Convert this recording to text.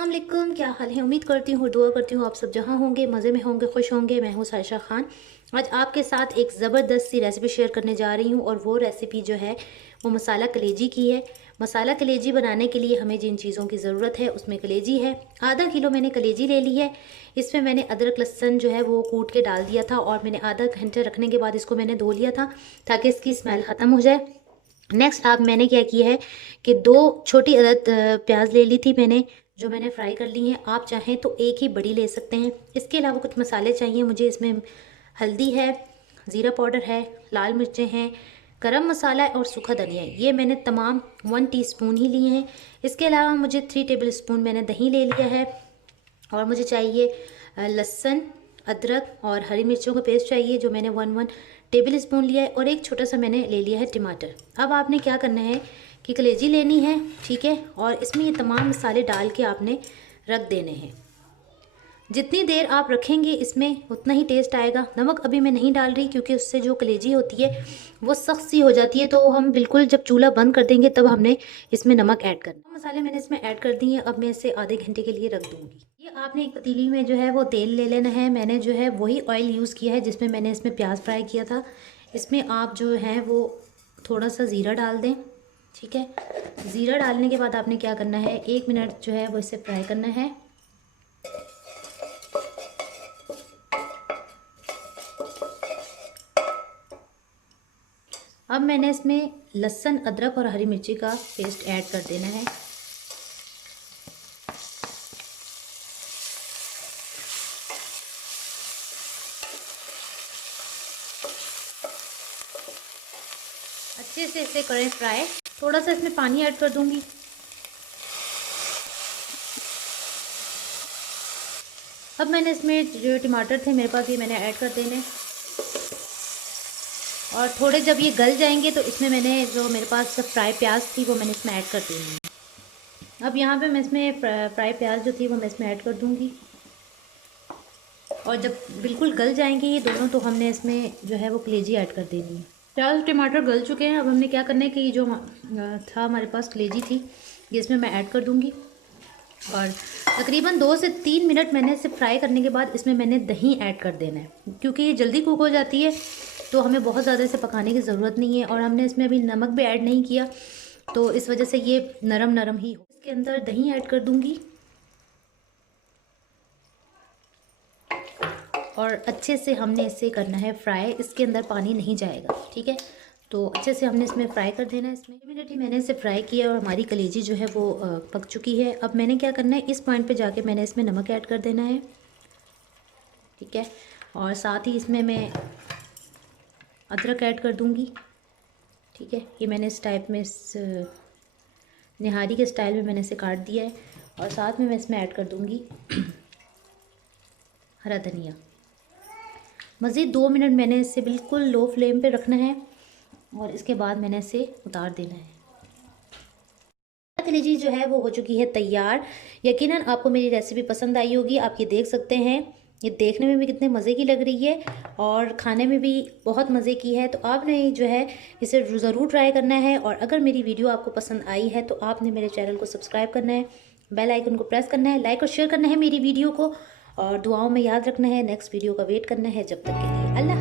अस्सलामुअलैकुम, क्या हाल है। उम्मीद करती हूँ, दुआ करती हूँ आप सब जहाँ होंगे मज़े में होंगे, खुश होंगे। मैं हूँ सायशा खान। आज आपके साथ एक ज़बरदस्त सी रेसिपी शेयर करने जा रही हूँ और वो रेसिपी जो है वो मसाला कलेजी की है। मसाला कलेजी बनाने के लिए हमें जिन चीज़ों की ज़रूरत है उसमें कलेजी है। आधा किलो मैंने कलेजी ले ली है। इसमें मैंने अदरक लहसुन जो है वो कूट के डाल दिया था और मैंने आधा घंटे रखने के बाद इसको मैंने धो लिया था ताकि इसकी स्मेल ख़त्म हो जाए। नेक्स्ट आप मैंने क्या किया है कि 2 छोटी अदद प्याज ले ली थी मैंने, जो मैंने फ्राई कर ली हैं। आप चाहें तो एक ही बड़ी ले सकते हैं। इसके अलावा कुछ मसाले चाहिए मुझे। इसमें हल्दी है, ज़ीरा पाउडर है, लाल मिर्चें हैं, गरम मसाला है और सूखा धनिया है। ये मैंने तमाम 1 टीस्पून ही लिए हैं। इसके अलावा मुझे 3 टेबल स्पून मैंने दही ले लिया है और मुझे चाहिए लहसुन, अदरक और हरी मिर्चों का पेस्ट चाहिए, जो मैंने 1 टेबल स्पून लिया है और एक छोटा सा मैंने ले लिया है टमाटर। अब आपने क्या करना है कि कलेजी लेनी है, ठीक है, और इसमें ये तमाम मसाले डाल के आपने रख देने हैं। जितनी देर आप रखेंगे इसमें उतना ही टेस्ट आएगा। नमक अभी मैं नहीं डाल रही क्योंकि उससे जो कलेजी होती है वो सख्त सी हो जाती है, तो हम बिल्कुल जब चूल्हा बंद कर देंगे तब हमने इसमें नमक ऐड करना। मसाले मैंने इसमें ऐड कर दिए हैं। अब मैं इसे आधे घंटे के लिए रख दूँगी। ये आपने एक पतीली में जो है वो तेल ले लेना है। मैंने जो है वही ऑयल यूज़ किया है जिसमें मैंने इसमें प्याज फ्राई किया था। इसमें आप जो है वो थोड़ा सा ज़ीरा डाल दें, ठीक है। ज़ीरा डालने के बाद आपने क्या करना है, 1 मिनट जो है वो इसे फ्राई करना है। अब मैंने इसमें लहसुन, अदरक और हरी मिर्ची का पेस्ट ऐड कर देना है। अच्छे से इसे करें फ्राई। थोड़ा सा इसमें पानी ऐड कर दूंगी। अब मैंने इसमें जो टमाटर थे मेरे पास, ये मैंने ऐड कर देने और थोड़े जब ये गल जाएंगे तो इसमें मैंने जो मेरे पास फ्राई प्याज थी वो मैंने इसमें ऐड कर देनी है। अब यहाँ पे मैं इसमें फ्राई प्याज जो थी वो मैं इसमें ऐड कर दूंगी और जब बिल्कुल गल जाएंगे ये दोनों तो हमने इसमें जो है वो कलेजी ऐड कर देनी है। प्याज टमाटर गल चुके हैं। अब हमने क्या करना है कि ये जो था हमारे पास कलेजी थी ये इसमें मैं ऐड कर दूंगी और तकरीबन 2 से 3 मिनट मैंने इसे फ्राई करने के बाद इसमें मैंने दही ऐड कर देना है क्योंकि ये जल्दी कुक हो जाती है, तो हमें बहुत ज़्यादा इसे पकाने की ज़रूरत नहीं है और हमने इसमें अभी नमक भी ऐड नहीं किया, तो इस वजह से ये नरम नरम ही हो। इसके अंदर दही ऐड कर दूंगी और अच्छे से हमने इसे करना है फ्राई। इसके अंदर पानी नहीं जाएगा, ठीक है। तो अच्छे से हमने इसमें फ्राई कर देना है। इसमें मिनट ही मैंने इसे फ्राई किया और हमारी कलेजी जो है वो पक चुकी है। अब मैंने क्या करना है, इस पॉइंट पे जाके मैंने इसमें नमक ऐड कर देना है, ठीक है, और साथ ही इसमें मैं अदरक ऐड कर दूंगी, ठीक है। ये मैंने इस टाइप में, इस निहारी के स्टाइल में मैंने इसे काट दिया है और साथ में मैं इसमें ऐड कर दूंगी हरा धनिया। मज़ीद 2 मिनट मैंने इसे बिल्कुल लो फ्लेम पे रखना है और इसके बाद मैंने इसे उतार देना है। कलेजी जो है वो हो चुकी है तैयार। यकीनन आपको मेरी रेसिपी पसंद आई होगी। आप ये देख सकते हैं, ये देखने में भी कितने मज़े की लग रही है और खाने में भी बहुत मज़े की है। तो आपने जो है इसे ज़रूर ट्राई करना है और अगर मेरी वीडियो आपको पसंद आई है तो आपने मेरे चैनल को सब्सक्राइब करना है, बेल आइकन को प्रेस करना है, लाइक और शेयर करना है मेरी वीडियो को और दुआओं में याद रखना है। नेक्स्ट वीडियो का वेट करना है। जब तक के लिए अल्लाह।